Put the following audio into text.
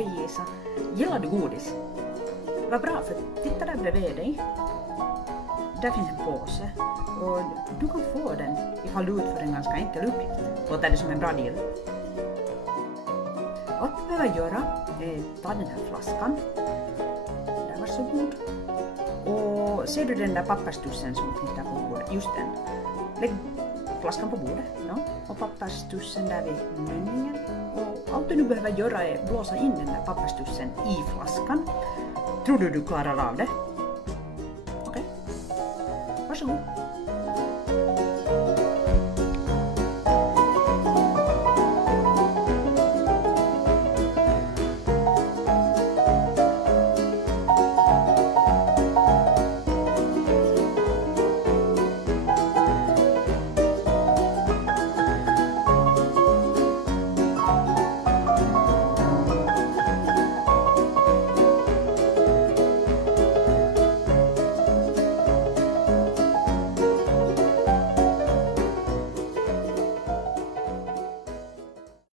Hej Isa, gillar du godis? Vad bra, för titta där bredvid dig. Där finns en påse och du kan få den ifall du utför en ganska enkel uppgift. Låter det som en bra deal? Allt du behöver göra är ta den här flaskan. Där, varsågod. Och ser du den där papperstussen som finns där på bordet? Just den. Lägg flaskan på bordet, ja, och papperstussen där vid mynningen. Och allt du nu behöver göra är blåsa in den där papperstussen i flaskan. Tror du klarar av det? Okej. Varsågod.